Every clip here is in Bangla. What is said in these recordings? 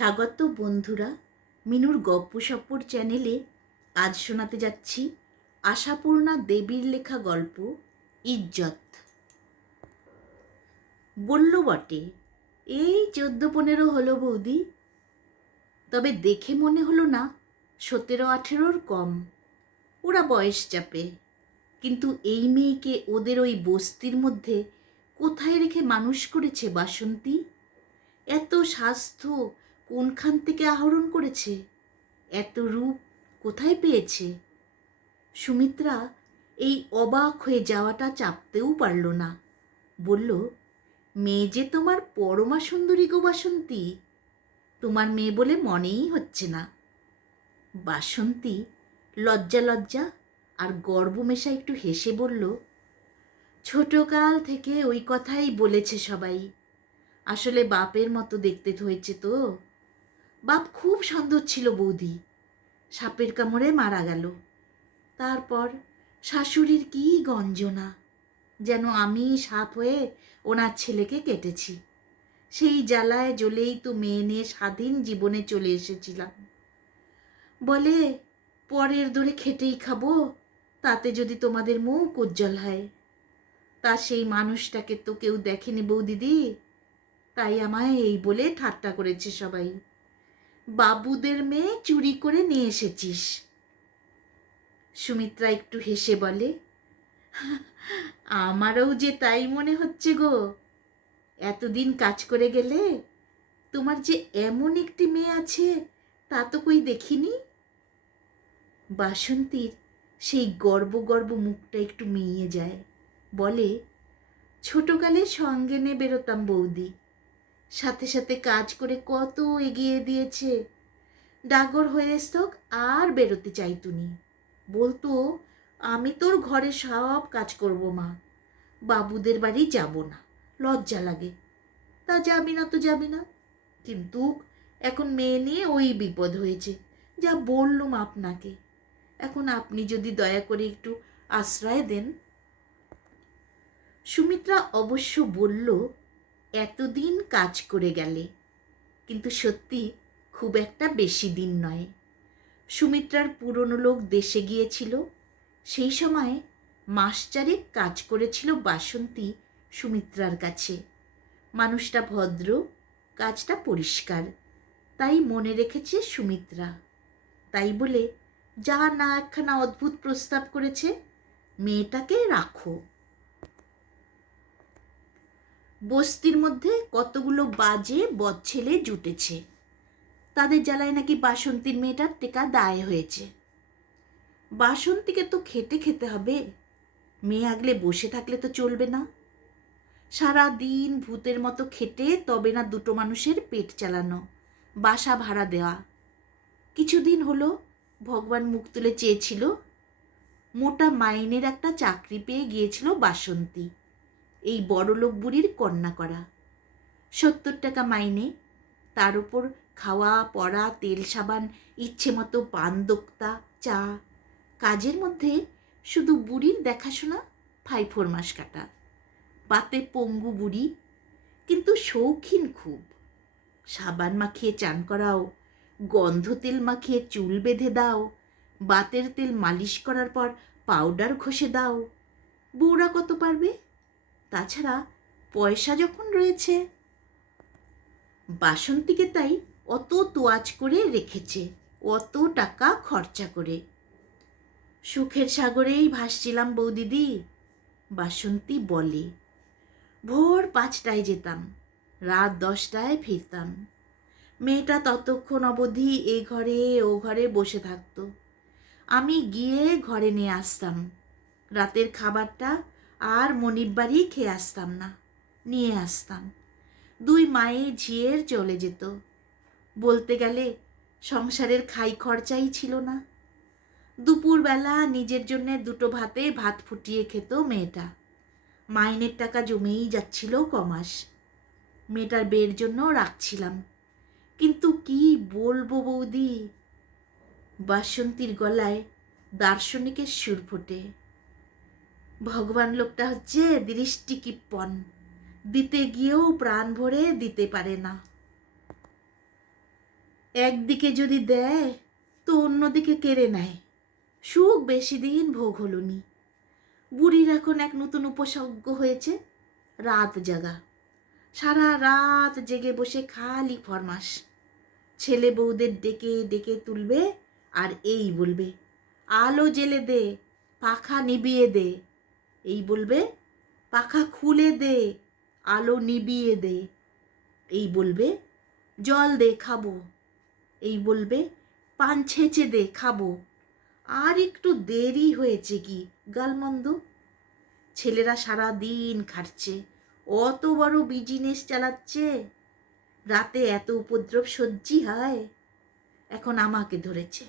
স্বাগত বন্ধুরা, মিনুর গপ্প সপ্পর চ্যানেলে আজ শোনাতে যাচ্ছি আশাপূর্ণা দেবীর লেখা গল্প, ইজ্জত। বলল, বটে, এই চোদ্দ পনেরো হলো বৌদি। তবে দেখে মনে হলো না, সতেরো আঠেরোর কম। ওরা বয়স চাপে। কিন্তু এই মেয়েকে ওদের ওই বস্তির মধ্যে কোথায় রেখে মানুষ করেছে বাসন্তী? এত স্বাস্থ্য কোনখান থেকে আহরণ করেছে? এত রূপ কোথায় পেয়েছে? সুমিত্রা এই অবাক হয়ে যাওয়াটা চাপতেও পারল না। বলল, মেয়ে যে তোমার পরমা সুন্দরী গো বাসন্তী, তোমার মেয়ে বলে মনেই হচ্ছে না। বাসন্তী লজ্জা লজ্জা আর গর্ব মেশা একটু হেসে বলল, ছোটকাল থেকে ওই কথাই বলেছে সবাই। আসলে বাপের মতো দেখতে হয়েছে তো। বাপ খুব সুন্দর ছিল বৌদি। সাপের কামড়ে মারা গেল। তারপর শাশুড়ির কি গঞ্জনা, যেন আমি সাপ হয়ে ওনার ছেলেকে কেটেছি। সেই জ্বালায় জ্বলেই তো মেয়ে নিয়ে স্বাধীন জীবনে চলে এসেছিলাম। বলে, পরের দরে খেটেই খাব, তাতে যদি তোমাদের মুখ উজ্জ্বল হয়। তা সেই মানুষটাকে তো কেউ দেখেনি বৌদিদি। তাই আমায় এই বলে ঠাট্টা করেছে সবাই। বাবুদের মেয়ে চুরি করে নিয়ে এসেছিস। সুমিত্রা একটু হেসে বলে, আমারও যে তাই মনে হচ্ছে গো। এতদিন কাজ করে গেলে তোমার যে এমন একটি মেয়ে আছে, তা তো কই দেখিনি? বাসন্তীর সেই গর্ব গর্ব মুখটা একটু মিইয়ে যায়। বলে, ছোটকালে সঙ্গে নিয়ে বেরোতাম বৌদি। সাথে সাথে কাজ করে কত এগিয়ে দিয়েছে। ডাগর হয়ে স্তক আর বেরোতে চাইতুনি বলতো, আমি তোর ঘরে সব কাজ করব, মা। বাবুদের বাড়ি যাব না, লজ্জা লাগে। তা যাবি না তো যাবি না। কিন্তু এখন মেয়ে নিয়ে ওই বিপদ হয়েছে, যা বললুম আপনাকে। এখন আপনি যদি দয়া করে একটু আশ্রয় দেন। সুমিত্রা অবশ্য বলল এতদিন কাজ করে গেলে। কিন্তু সত্যি খুব একটা বেশি দিন নয়। সুমিত্রার পুরনো লোক দেশে গিয়েছিল, সেই সময় মাস চারেক কাজ করেছিল বাসন্তী সুমিত্রার কাছে। মানুষটা ভদ্র, কাজটা পরিষ্কার, তাই মনে রেখেছে সুমিত্রা। তাই বলে, যা না একখানা অদ্ভুত প্রস্তাব করেছে, মেয়েটাকে রাখো। বস্তির মধ্যে কতগুলো বাজে বদছেলে জুটেছে। তাদের জ্বালায় নাকি বাসন্তীর মেয়েটার টেকা দায় হয়েছে। বাসন্তীকে তো খেটে খেতে হবে। মেয়ে আগলে বসে থাকলে তো চলবে না। সারা দিন ভূতের মতো খেটে তবে না দুটো মানুষের পেট চালানো, বাসা ভাড়া দেওয়া। কিছুদিন হলো ভগবান মুখ তুলে চেয়েছিল, মোটা মাইনের একটা চাকরি পেয়ে গিয়েছিল বাসন্তী। এই বড়লোক বুড়ির কন্যা করা। সত্তর টাকা মাইনে, তার উপর খাওয়া, পড়া, তেল, সাবান, ইচ্ছে মতো পান, দোক্তা, চা। কাজের মধ্যে শুধু বুড়ির দেখাশোনা ফাইফোর মাস কাটা। পাতে পঙ্গু বুড়ি, কিন্তু শৌখিন খুব। সাবান মাখিয়ে চান করাও, গন্ধ তেল মাখিয়ে চুল বেঁধে দাও, বাতের তেল মালিশ করার পর পাউডার ঘষে দাও। বউরা কত পারবে? তাছাড়া পয়সা যখন রয়েছে, বাসন্তীকে তাই অত তোয়াজ করে রেখেছে, অত টাকা খরচা করে। সুখের সাগরেই ভাসছিলাম বৌদিদি, বাসন্তী বলে। ভোর পাঁচটায় যেতাম, রাত দশটায় ফিরতাম। মেয়েটা ততক্ষণ অবধি এ ঘরে, ও ঘরে বসে থাকতো। আমি গিয়ে ঘরে নিয়ে আসতাম। রাতের খাবারটা আর মনির বাড়ি খেয়ে আসতাম না, নিয়ে আসতাম। দুই মায়ে ঝিয়ের চলে যেত। বলতে গেলে সংসারের খাই খরচাই ছিল না। দুপুরবেলা নিজের জন্যে দুটো ভাতে ভাত ফুটিয়ে খেত মেয়েটা। মাইনের টাকা জমেই যাচ্ছিল কমাস। মেয়েটার বের জন্য রাখছিলাম। কিন্তু কি বলব বৌদি? বাসন্তীর গলায় দার্শনিকের সুর ফোটে। ভগবান লোকটা হচ্ছে দৃষ্টি কিপ্পন। দিতে গিয়েও প্রাণ ভরে দিতে পারে না। একদিকে যদি দেয়, তো অন্যদিকে কেড়ে নেয়। সুখ বেশি দিন ভোগ হলো নি। বুড়ির এখন এক নতুন উপসর্গ হয়েছে, রাত জাগা। সারা রাত জেগে বসে খালি ফরমাস ছেলে বউদের ডেকে ডেকে তুলবে আর এই বলবে, আলো জেলে দে, পাখা নিবিয়ে দে এই বলবে, পাখা খুলে দে, আলো নিবিয়ে দে। এই বলবে, জল দে, খাব। এই বলবে, পান ছেঁচে দে, খাব। আর একটু দেরি হয়েছে কি, গালমন্দ? ছেলেরা সারা দিন খাটছে, অত বড় বিজনেস চালাচ্ছে। রাতে এত উপদ্রব সহ্যি হয়? এখন আমাকে ধরেছে,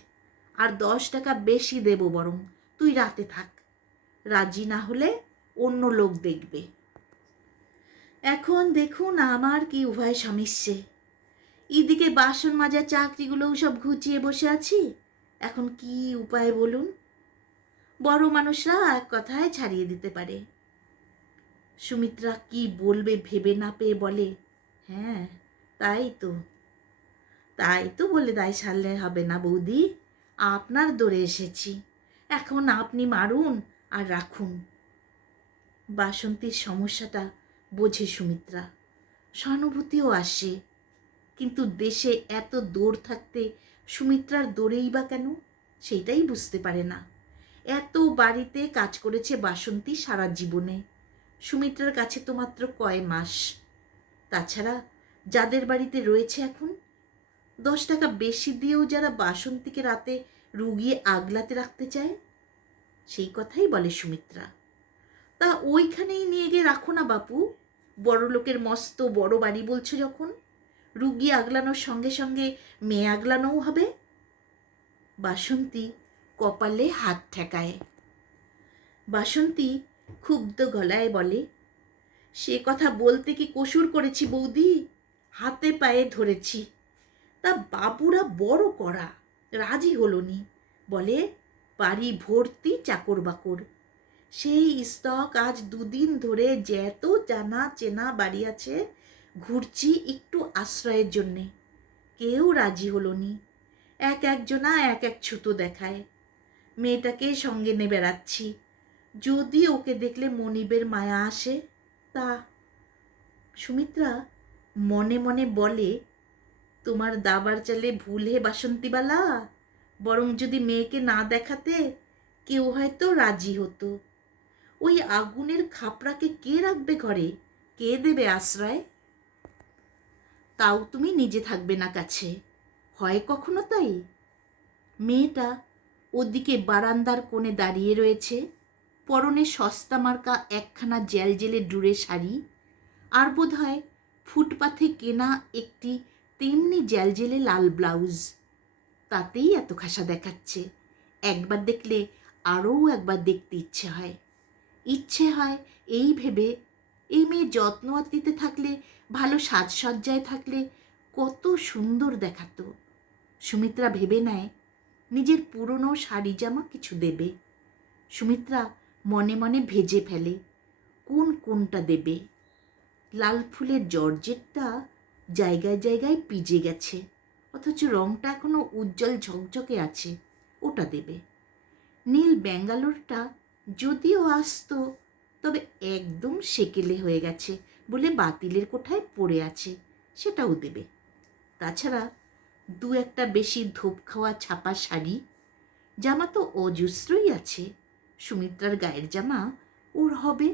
আর দশ টাকা বেশি দেব বরং, তুই রাতে থাক। রাজি না হলে অন্য লোক দেখবে। এখন দেখুন আমার কি উভয় সমস্যে এদিকে বাসন মাজা, চাকরিগুলোও সব ঘুচিয়ে বসে আছি। এখন কি উপায় বলুন? বড় মানুষরা এক কথায় ছাড়িয়ে দিতে পারে। সুমিত্রা কি বলবে ভেবে না পেয়ে বলে হ্যাঁ তাই তো। তাই তো বলে দায় সারলে হবে না বৌদি। আপনার দৌড়ে এসেছি। এখন আপনি মারুন আর রাখুন। বাসন্তীর সমস্যাটা বোঝে সুমিত্রা। সহানুভূতিও আসে। কিন্তু দেশে এত দৌড় থাকতে সুমিত্রার দৌড়েই বা কেন? সেটাই বুঝতে পারে না। এত বাড়িতে কাজ করেছে বাসন্তী সারা জীবনে। সুমিত্রার কাছে তো মাত্র কয় মাস। তাছাড়া যাদের বাড়িতে রয়েছে এখন, দশ টাকা বেশি দিয়েও যারা বাসন্তীকে রাতে রুগিয়ে আগলাতে রাখতে চায় সেই কথাই বলে সুমিত্রা। তা ওইখানেই নিয়ে গিয়ে রাখো না বাপু। বড় লোকের মস্ত বড় বাড়ি বলছো যখন। রুগী আগলানোর সঙ্গে সঙ্গে মেয়ে আগলানোও হবে। বাসন্তী কপালে হাত ঠেকায়। বাসন্তী ক্ষুব্ধ গলায় বলে, সে কথা বলতে কি কসুর করেছি বৌদি? হাতে পায়ে ধরেছি। তা বাবুরা বড় করা রাজি হলো নি। বলে বাড়ি ভর্তি চাকর বাকর সেই স্তক আজ দুদিন ধরে যেত জানা চেনা বাড়ি আছে ঘুরছি একটু আশ্রয়ের জন্যে। কেউ রাজি হলো নি এক একজনা এক এক ছুতো দেখায়। মেয়েটাকে সঙ্গে নিয়ে বেড়াচ্ছি। যদি ওকে দেখলে মনিবের মায়া আসে, তা সুমিত্রা মনে মনে বলে, তোমার দাবার চালে ভুল হে বাসন্তীবালা। বরং যদি মেয়েকে না দেখাতে কেউ হয়তো রাজি হতো। ওই আগুনের খাপড়াকে কে রাখবে ঘরে? কে দেবে আশ্রয়? তাও তুমি নিজে থাকবে না কাছে। হয় কখনো তাই? মেয়েটা ওদিকে বারান্দার কোণে দাঁড়িয়ে রয়েছে। পরনে সস্তা মার্কা একখানা জেল জেলে ডুরে শাড়ি। আর বোধ হয় ফুটপাথে কেনা একটি তেমনি জেল জেলে লাল ব্লাউজ। তাতেই এত খাসা দেখাচ্ছে। একবার দেখলে আরও একবার দেখতে ইচ্ছে হয়। ইচ্ছে হয় এই ভেবে এই মেয়ে যত্ন দিতে থাকলে, ভালো সাজসজ্জায় থাকলে কত সুন্দর দেখাতো। সুমিত্রা ভেবে নেয়, নিজের পুরনো শাড়ি জামা কিছু দেবে। সুমিত্রা মনে মনে ভেজে ফেলে, কোন কোনটা দেবে? লাল ফুলের জর্জেটটা জায়গায় জায়গায় পিজে গেছে। অথচ রংটা এখনও উজ্জ্বল ঝকঝকে আছে, ওটা দেবে। নীল ব্যাঙ্গালোরটা যদিও আসতো, তবে একদম সেকেলে হয়ে গেছে বলে বাতিলের কোঠায় পড়ে আছে, সেটাও দেবে। তাছাড়া দু একটা বেশি ধূপ খাওয়া ছাপা শাড়ি, জামা তো অজস্রই আছে, সুমিত্রার গায়ের জামা ওর হবে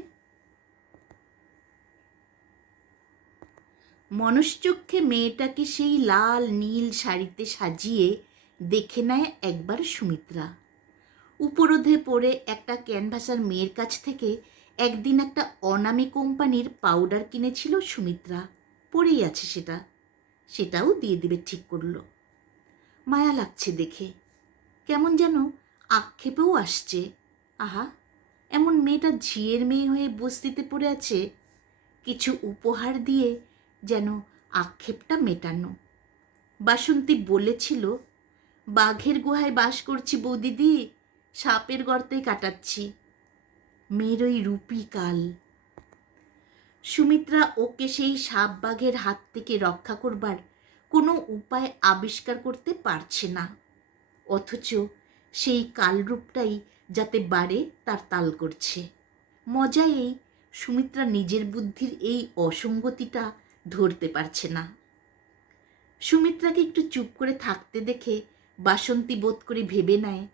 মনশ্চক্ষে মেয়েটাকে সেই লাল, নীল শাড়িতে সাজিয়ে দেখে নেয় একবার সুমিত্রা। উপরোধে পড়ে একটা ক্যানভাসার মেয়ের কাছ থেকে একদিন একটা অনামি কোম্পানির পাউডার কিনেছিল সুমিত্রা। পড়েই আছে সেটা। সেটাও দিয়ে দিবে ঠিক করল। মায়া লাগছে দেখে। কেমন যেন আক্ষেপেও আসছে। আহা, এমন মেয়েটা ঝিয়ের মেয়ে হয়ে বস্তিতে পড়ে আছে। কিছু উপহার দিয়ে যেন আক্ষেপটা মেটানো। বাসন্তী বলেছিল, বাঘের গুহায় বাস করছি বৌদিদি, সাপের গর্তে কাটাচ্ছি। মেয়ের ওই রূপী কাল। সুমিত্রা ওকে সেই সাপ বাঘের হাত থেকে রক্ষা করবার কোনো উপায় আবিষ্কার করতে পারছে না। অথচ সেই কালরূপটাই যাতে বাড়ে, তার তাল করছে। মজা এই সুমিত্রা নিজের বুদ্ধির এই অসঙ্গতিটা ধরতে পারছে না। সুমিত্রাকে একটু চুপ করে থাকতে দেখে বাসন্তী বোধ করে ভেবে নেয়,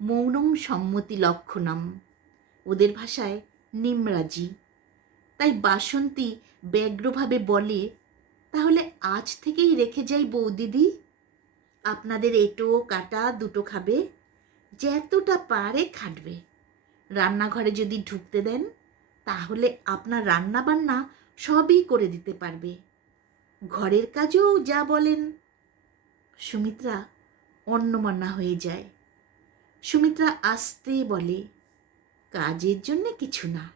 মৌনম সম্মতি লক্ষণম। ওদের ভাষায় নিমরাজি। তাই বাসন্তী ব্যগ্রভাবে বলে, তাহলে আজ থেকেই রেখে যাই বৌদিদি। আপনাদের এটো কাটা দুটো খাবে, যতটা পারে খাটবে। রান্নাঘরে যদি ঢুকতে দেন, তাহলে আপনার রান্না বান্না সবই করে দিতে পারবে। ঘরের কাজও যা বলেন। সুমিত্রা অন্নমন্না হয়ে যায়। সুমিত্রা আসতে বলে, কাজের জন্যে কিছু না।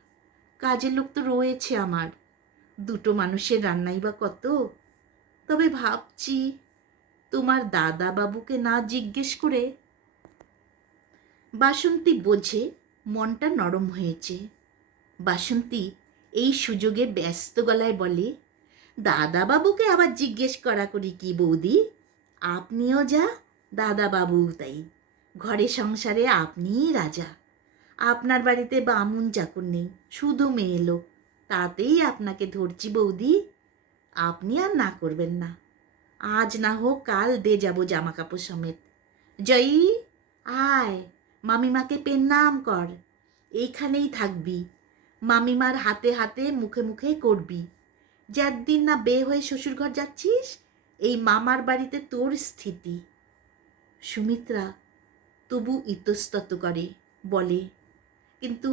কাজের লোক তো রয়েছে আমার। দুটো মানুষের রান্নাই বা কত। তবে ভাবছি তোমার দাদা বাবুকে না জিজ্ঞেস করে বাসন্তী বোঝে মনটা নরম হয়েছে। বাসন্তী এই সুযোগে ব্যস্ত গলায় বলে দাদা বাবুকে আবার জিজ্ঞেস করা করি কি বৌদি? আপনিও যা দাদা বাবু তাই। ঘরে সংসারে আপনিই রাজা। আপনার বাড়িতে বামুন চাকর নেই, শুধু মেয়ে লোক। তাতেই আপনাকে ধরছি বৌদি। আপনি আর না করবেন না। আজ না হোক কাল দে যাব জামা কাপড় সমেত। জয়ী, আয়, মামিমাকে পেন নাম কর। এইখানেই থাকবি। মামিমার হাতে হাতে মুখে মুখে করবি। যার দিন না বে হয়ে শ্বশুরঘর যাচ্ছিস, এই মামার বাড়িতে তোর স্থিতি। সুমিত্রা তবু ইতস্তত করে, বলে, কিন্তু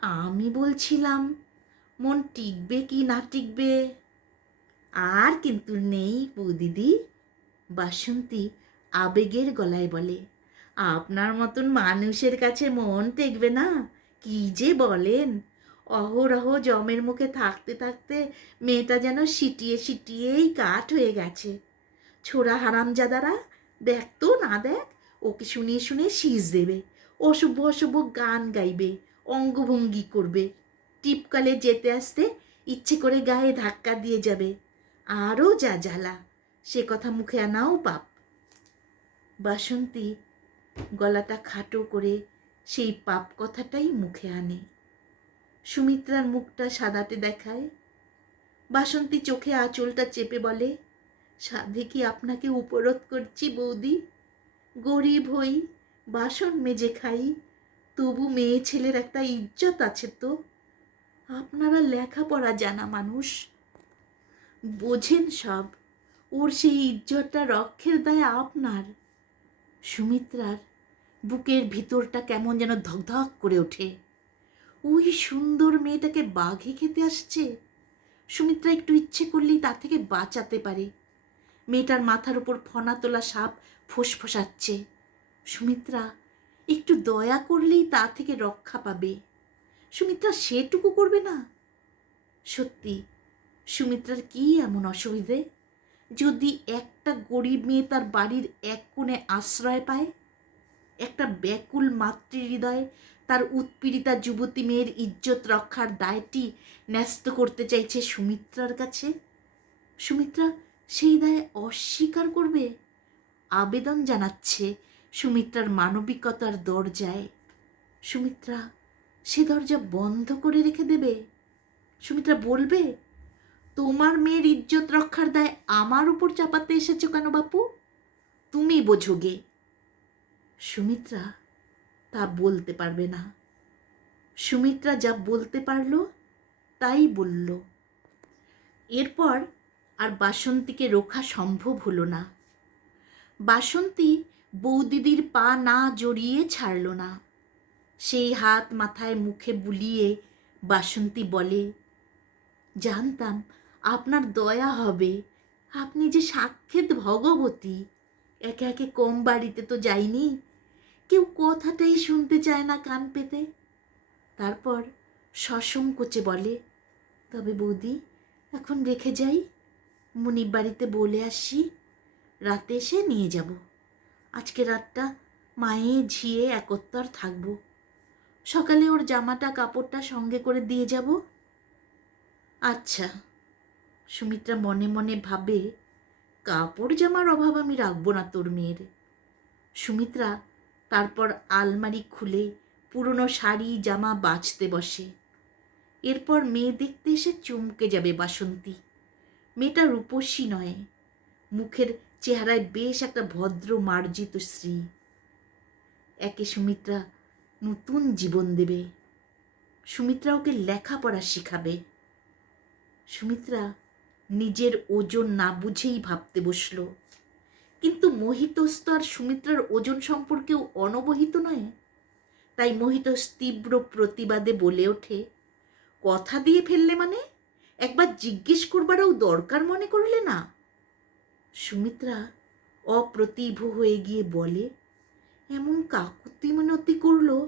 আমি বলছিলাম, মন টিকবে কি না টিকবে? আর কিন্তু নেই বৌদিদি বাসন্তী আবেগের গলায় বলে, আপনার মতন মানুষের কাছে মন টেকবে না, কি যে বলেন? অহরহ জমের মুখে থাকতে থাকতে মেয়েটা যেন সিটিয়ে সিটিয়েই কাঠ হয়ে গেছে। ছোড়া হারামজাদারা, দেখ তো না দেখ, ওকে শুনিয়ে শুনিয়ে শীষ দেবে, অশুভ অশুভ গান গাইবে, অঙ্গভঙ্গি করবে। টিপকালে যেতে আসতে ইচ্ছে করে গায়ে ধাক্কা দিয়ে যাবে। আরও যা জ্বালা, সে কথা মুখে আনাও পাপ। বাসন্তী গলাটা খাটো করে সেই পাপ কথাটাই মুখে আনে। সুমিত্রার মুখটা সাদাতে দেখায়। বাসন্তী চোখে আঁচলটা চেপে বলে, সাধে কি আপনাকে উপরোধ করছি বৌদি? গরিব হই, বাসন মেজে খাই, তবু মেয়ে ছেলের একটা ইজ্জত আছে তো। আপনারা লেখাপড়া জানা মানুষ। বোঝেন সব, ওর সেই ইজ্জতটা রক্ষের দায় আপনার। সুমিত্রার বুকের ভিতরটা কেমন যেন ধকধক করে ওঠে। ওই সুন্দর মেয়েটাকে বাঘে খেতে আসছে? সুমিত্রা একটু ইচ্ছে করলেই তার থেকে বাঁচাতে পারে। মেয়েটার মাথার উপর ফনা তোলা সাপ ফোসফোসাচ্ছে। সুমিত্রা, একটু দয়া করলেই তা থেকে রক্ষা পাবে। সুমিত্রা, সেটুকু করবে না? সত্যি, সুমিত্রার কি এমন অসুবিধে? যদি একটা গরিব মেয়ে তার বাড়ির এক কোণে আশ্রয় পায়? একটা ব্যাকুল মাতৃহৃদয় তার উৎপীড়িতা যুবতী মেয়ের ইজ্জত রক্ষার দায়টি ন্যস্ত করতে চাইছে সুমিত্রার কাছে। সুমিত্রা সেই দায় অস্বীকার করবে? আবেদন জানাচ্ছে সুমিত্রার মানবিকতার দরজায়। সুমিত্রা সে দরজা বন্ধ করে রেখে দেবে। সুমিত্রা বলবে, তোমার মেয়ের ইজ্জত রক্ষার দায় আমার উপর চাপাতে এসেছ কেন বাপু? তুমি বোঝোগে। সুমিত্রা তা বলতে পারবে না। সুমিত্রা যা বলতে পারল, তাই বলল। এরপর আর বাসন্তীকে রোখা সম্ভব হলো না। বাসন্তী বৌদিদির পা না জড়িয়ে ছাড়ল না। সেই হাত মাথায় মুখে বুলিয়ে বাসন্তী বলে, জানতাম আপনার দয়া হবে। আপনি যে সাক্ষাৎ ভগবতী, একে একে কম বাড়িতে তো যাইনি। কেউ কথাটাই শুনতে চায় না কান পেতে। তারপর সসংকোচে বলে, তবে বৌদি, এখন রেখে যাই। মনির বাড়িতে বলে আসি, রাতে এসে নিয়ে যাব। আজকে রাতটা মায়ে, ঝিয়ে, একত্তর থাকব। সকালে ওর জামাটা, কাপড়টা সঙ্গে করে দিয়ে যাব। আচ্ছা সুমিত্রা মনে মনে ভাবে, কাপড় জামার অভাব আমি রাখব না তোর মেয়ের। সুমিত্রা তারপর আলমারি খুলে পুরনো শাড়ি, জামা বাছতে বসে। এরপর মেয়ে দেখতে এসে চমকে যাবে বাসন্তী। মেয়েটা রূপসী নয়, মুখের চেহারায় বেশ একটা ভদ্র মার্জিত শ্রী একে সুমিত্রা নতুন জীবন দেবে। সুমিত্রা ওকে লেখাপড়া শিখাবে। সুমিত্রা নিজের ওজন না বুঝেই ভাবতে বসল। কিন্তু মোহিতস্ত আর সুমিত্রার ওজন সম্পর্কেও অনবহিত নয়। তাই মোহিতস তীব্র প্রতিবাদে বলে ওঠে, কথা দিয়ে ফেললে মানে? একবার জিজ্ঞেস করবারও দরকার মনে করলে না? সুমিত্রা অপ্রতিভ হয়ে গিয়ে বলে, এমন কাকুতি মিনতি করল।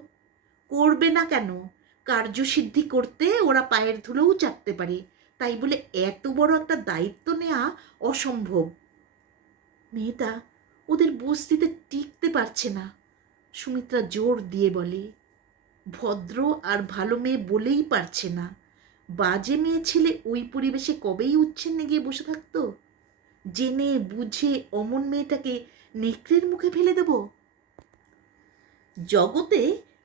করবে না কেন? কার্যসিদ্ধি করতে ওরা পায়ের ধুলোও চাপতে পারে। তাই বলে এত বড় একটা দায়িত্ব নেওয়া অসম্ভব। মেয়েটা ওদের বস্তিতে টিকতে পারছে না। সুমিত্রা জোর দিয়ে বলে, ভদ্র আর ভালো মেয়ে বলেই পারছে না। বাজে মেয়ে ছেলে ওই পরিবেশে কবেই উচ্ছেন্নে গিয়ে বসে থাকতো? জেনে বুঝে অমন মেয়েটাকে নেকড়ের মুখে ফেলে দেব? জগতে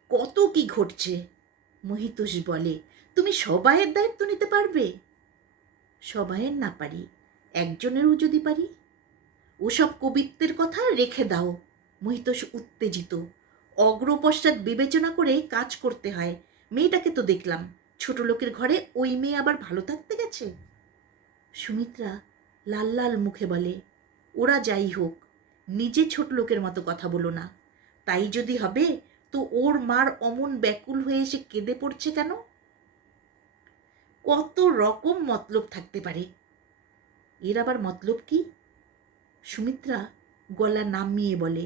কত কি ঘটছে, মহিতোষ বলে, তুমি সবাইয়ের দায়িত্ব নিতে পারবে? সবাইয়ের না পারি, একজনেরও যদি পারি ওসব কবিত্বের কথা রেখে দাও। মহিতোষ উত্তেজিত। অগ্রপশ্চাৎ বিবেচনা করে কাজ করতে হয়। মেয়েটাকে তো দেখলাম। ছোট লোকের ঘরে ওই মেয়ে আবার ভালো থাকতে গেছে? সুমিত্রা লাল লাল মুখে বলে, ওরা যাই হোক, নিজে ছোট লোকের মতো কথা বলো না। তাই যদি হবে, তো ওর মার অমন ব্যাকুল হয়ে এসে কেঁদে পড়ছে কেন? কত রকম মতলব থাকতে পারে। এর আবার মতলব কি? সুমিত্রা গলা নামিয়ে বলে,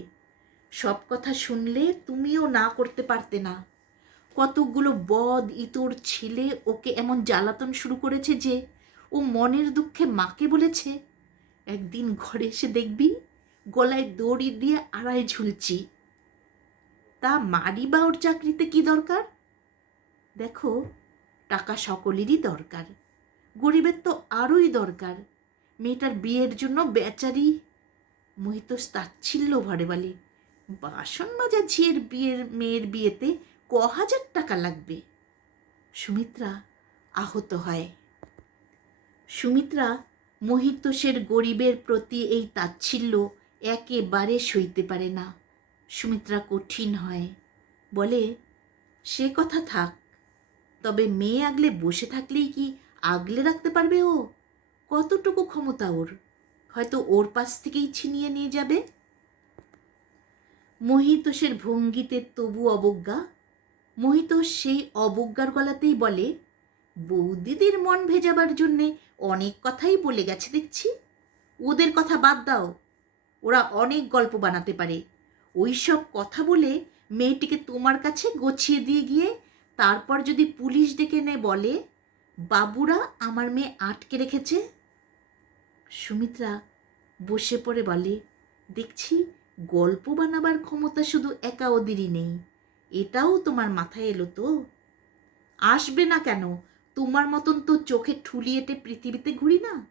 সব কথা শুনলে তুমিও না করতে পারতে না। কতগুলো বদ ইতর ছেলে ওকে এমন জ্বালাতন শুরু করেছে যে ও মনের দুঃখে মাকে বলেছে, একদিন ঘরে এসে দেখবি গলায় দড়ি দিয়ে আড়াই ঝুলছি। তা মারি বা ওর চাকরিতে কি দরকার? দেখো, টাকা সকলেরই দরকার, গরিবের তো আরোই দরকার। মেয়েটার বিয়ের জন্য বেচারি মোহিত তাচ্ছিল্য ভরে বলে, বাসন মাজা ঝিয়ের বিয়ের, মেয়ের বিয়েতে ক হাজার টাকা লাগবে? সুমিত্রা আহত হয়। সুমিত্রা মহিতোষের গরিবের প্রতি এই তাচ্ছিল্য একেবারে সইতে পারে না। সুমিত্রা কঠিন হয়। বলে, সে কথা থাক, তবে মেয়ে আগলে বসে থাকলেই কি আগলে রাখতে পারবে ও? কতটুকু ক্ষমতা ওর? হয়তো ওর পাশ থেকেই ছিনিয়ে নিয়ে যাবে? মহিতোষের ভঙ্গিতে তবু অবজ্ঞা, মহিতোষ সেই অবজ্ঞার গলাতেই বলে, বৌদিদির মন ভেজাবার জন্যে অনেক কথাই বলে গেছে দেখছি। ওদের কথা বাদ দাও। ওরা অনেক গল্প বানাতে পারে। ওই সব কথা বলে মেয়েটিকে তোমার কাছে গছিয়ে দিয়ে গিয়ে তারপর যদি পুলিশ ডেকে নেয় বলে, বাবুরা, আমার মেয়ে আটকে রেখেছে। সুমিত্রা বসে পড়ে বলে, দেখছি গল্প বানাবার ক্ষমতা শুধু একা ওদেরই নেই। এটাও তোমার মাথায় এলো তো? আসবে না কেন? তোমার মতন তো চোখে ঠুলিয়েটে পৃথিবীতে ঘুরি না।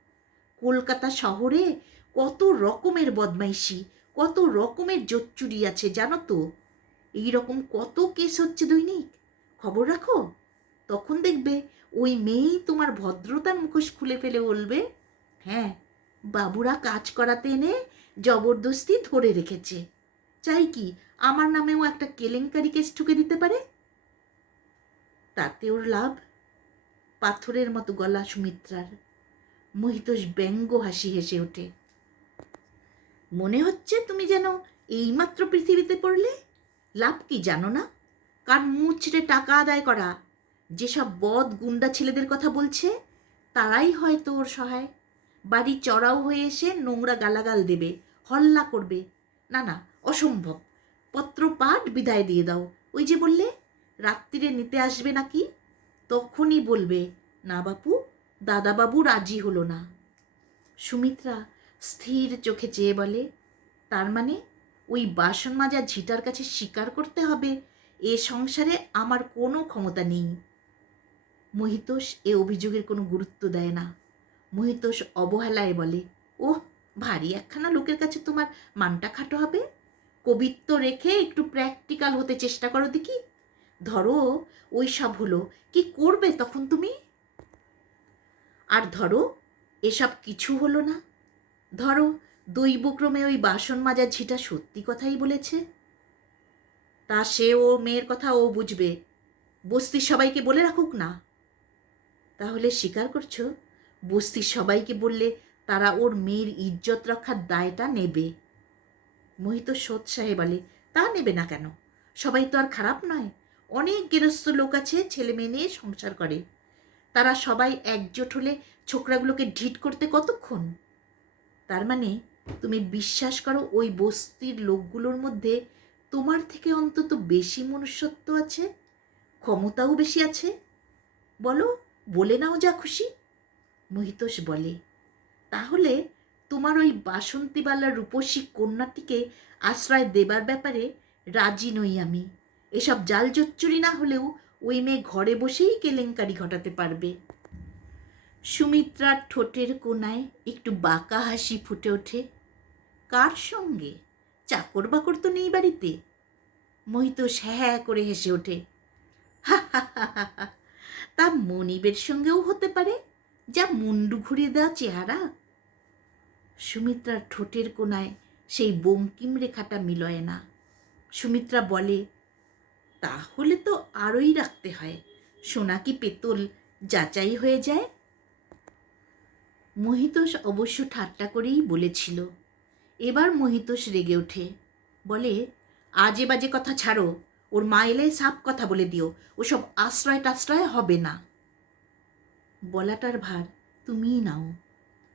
কলকাতা শহরে কত রকমের বদমাইশি, কত রকমের জোচ্চুরি আছে, জানো তো? এই রকম কত কেস হচ্ছে দৈনিক। খবর রাখো? তখন দেখবে ওই মেয়েই তোমার ভদ্রতার মুখোশ খুলে ফেলে বলবে হ্যাঁ বাবুরা কাজ করাতে এনে জবরদস্তি ধরে রেখেছে। চাই কি আমার নামেও একটা কেলেঙ্কারি কেস ঠুকে দিতে পারে? তাতে ওর লাভ? পাথরের মতো গলা সুমিত্রার। মহিতোষ ব্যঙ্গ হাসি হেসে ওঠে। মনে হচ্ছে তুমি যেন এইমাত্র পৃথিবীতে পড়লে? লাভ কি জানো না? কার মুচড়ে টাকা আদায় করা। যেসব বদ গুন্ডা ছেলেদের কথা বলছে, তারাই হয়তো ওর সহায়। বাড়ি চড়াও হয়ে এসে নোংরা গালাগাল দেবে, হল্লা করবে। না না, অসম্ভব। পত্র পাঠ বিদায় দিয়ে দাও। ওই যে বললে, রাত্রিরে নিতে আসবে নাকি? তখনই বলবে, না বাপু, দাদাবাবু রাজি হলো না। সুমিত্রা স্থির চোখে চেয়ে বলে, তার মানে ওই বাসন মাজা ঝিটার কাছে স্বীকার করতে হবে? এ সংসারে আমার কোনো ক্ষমতা নেই। মহিতোষ এ অভিযোগের কোনো গুরুত্ব দেয় না। মহিতোষ অবহেলায় বলে, ওহ, ভারী একখানা লোকের কাছে তোমার মানটা খাটো হবে? কবিত্ব রেখে একটু প্র্যাকটিক্যাল হতে চেষ্টা করো দেখি। ধরো ওই সব হলো, কি করবে তখন তুমি? আর ধরো, এসব কিছু হলো না। ধরো, দৈবক্রমে ওই বাসন মাজা ঝিটা সত্যি কথাই বলেছে। তা সে ও মেয়ের কথা ও বুঝবে। বস্তির সবাইকে বলে রাখুক না। তাহলে স্বীকার করছ? বস্তির সবাইকে বললে, তারা ওর মেয়ের ইজ্জত রক্ষার দায়টা নেবে। মোহিত সোৎসাহে বলে, তা নেবে না কেন? সবাই তো আর খারাপ নয়। অনেক গেরস্থ লোক আছে, ছেলে মেয়ে নিয়ে সংসার করে। তারা সবাই একজোট হলে ছোকরাগুলোকে ঢিট করতে কতক্ষণ? তার মানে তুমি বিশ্বাস করো ওই বস্তির লোকগুলোর মধ্যে তোমার থেকে অন্তত বেশি মনুষ্যত্ব আছে? ক্ষমতাও বেশি আছে? বলো, বলে নাও যা খুশি। মহিতোষ বলে, তাহলে তোমার ওই বাসন্তীবালা রূপসী কন্যাটিকে আশ্রয় দেবার ব্যাপারে রাজি নই আমি। এসব জাল জচ্চুরি না হলেও ওই মেয়ে ঘরে বসেই কেলেঙ্কারি ঘটাতে পারবে সুমিত্রার ঠোঁটের কোনায় একটু বাঁকা হাসি ফুটে ওঠে। কার সঙ্গে? চাকর বাকর তো নেই বাড়িতে মহিতোষ হ্যাঁ করে হেসে ওঠে। হা হা হা হা। তা মনিবের সঙ্গেও হতে পারে? যা মুন্ডু ঘুরিয়ে দেওয়া চেহারা। সুমিত্রার ঠোঁটের কোনায় সেই বঙ্কিম রেখাটা মিলয় না। সুমিত্রা বলে, তাহলে তো আরই রাখতে হয়। সোনা কি পেতল যাচাই হয়ে যায়? মহিতোষ অবশ্য ঠাট্টা করেই বলেছিল। এবার মহিতোষ রেগে ওঠে। বলে, আজে বাজে কথা ছাড়ো, ওর মা এলে সাপ কথা বলে দিও। ওসব আশ্রয় টাশ্রয় হবে না। বলাটার ভার তুমিই নাও।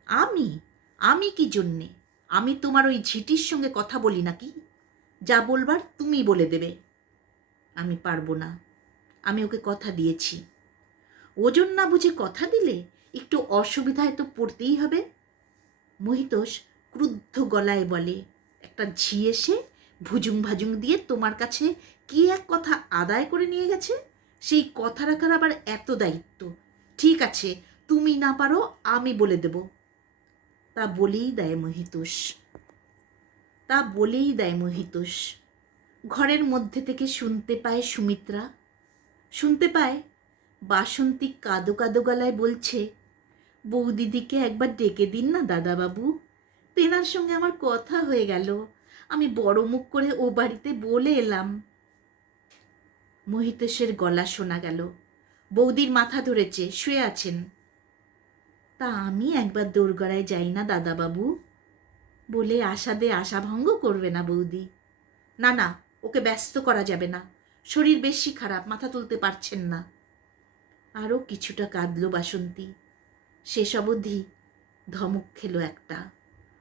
আমি? আমি কি জন্যে? আমি তোমার ওই ঝিটির সঙ্গে কথা বলি নাকি? যা বলবার তুমি বলে দেবে। আমি পারব না। আমি ওকে কথা দিয়েছি। ওজন না বুঝে কথা দিলে একটু অসুবিধায় তো পড়তেই হবে। মহিতোষ ক্রুদ্ধ গলায় বলে, একটা ঝি এসে ভুজুং ভাজুং দিয়ে তোমার কাছে কি এক কথা আদায় করে নিয়ে গেছে? সেই কথা রাখার আবার এত দায়িত্ব। ঠিক আছে, তুমি না পারো, আমি বলে দেব। তা বলেই দেয় মহিতোষ। তা বলেই দেয় মহিতোষ। ঘরের মধ্যে থেকে শুনতে পায় সুমিত্রা। শুনতে পায়? বাসন্তী কাদো কাদো গলায় বলছে, বৌদিদিকে একবার ডেকে দিন না দাদাবাবু। তেনার সঙ্গে আমার কথা হয়ে গেল। আমি বড় মুখ করে ও বাড়িতে বলে এলাম। মহিতেশের গলা শোনা গেল। বৌদির মাথা ধরেছে শুয়ে আছেন। তা আমি একবার দোরগড়ায় যাই না, দাদাবাবু? বলে আশা আশাদে আশাভঙ্গ করবে না বৌদি। না না, ওকে ব্যস্ত করা যাবে না। শরীর বেশি খারাপ, মাথা তুলতে পারছেন না। আরও কিছুটা কাঁদল বাসন্তী। শেষ অবধি ধমক খেলো একটা।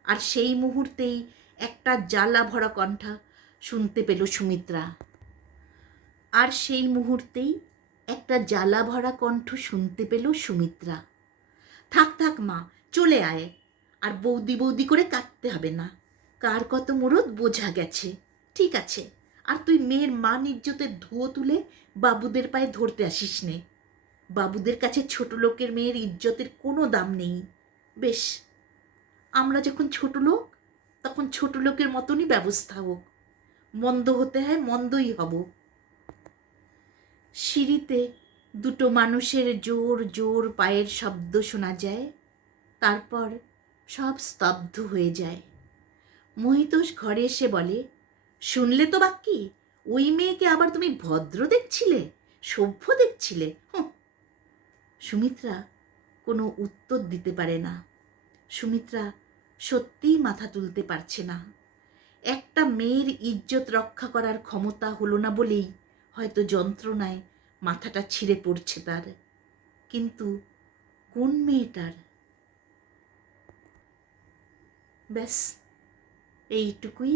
আর সেই মুহূর্তেই একটা জ্বালা ভরা কণ্ঠা শুনতে পেল সুমিত্রা। আর সেই মুহূর্তেই একটা জ্বালা ভরা কণ্ঠ শুনতে পেল সুমিত্রা। থাক থাক মা, চলে আয়। আর বৌদি বৌদি করে কাটতে হবে না। কার কত মুরদ বোঝা গেছে। ঠিক আছে, আর তুই মেয়ের মান ইজ্জতের ধুয়ো তুলে বাবুদের পায়ে ধরতে আসিস নে। বাবুদের কাছে ছোট লোকের মেয়ের ইজ্জতের কোনো দাম নেই। বেশ, আমরা যখন ছোট লোক, তখন ছোট লোকের মতনই ব্যবস্থা হোক। মন্দ হতে হয়, মন্দই হব। সিঁড়িতে দুটো মানুষের জোর জোর পায়ের শব্দ শোনা যায়। তারপর সব স্তব্ধ হয়ে যায়। মহিতোষ ঘরে এসে বলে, শুনলে তো বাক্কি, ওই মেয়েকে আবার তুমি ভদ্র দেখছিলে, সভ্য দেখছিলে। সুমিত্রা কোনো উত্তর দিতে পারে না। সুমিত্রা সত্যিই মাথা তুলতে পারছে না। একটা মেয়ের ইজ্জত রক্ষা করার ক্ষমতা হলো না বলেই হয়তো যন্ত্রণায় মাথাটা ছিঁড়ে পড়ছে তার। কিন্তু কোন মেয়েটার? ব্যাস এইটুকুই।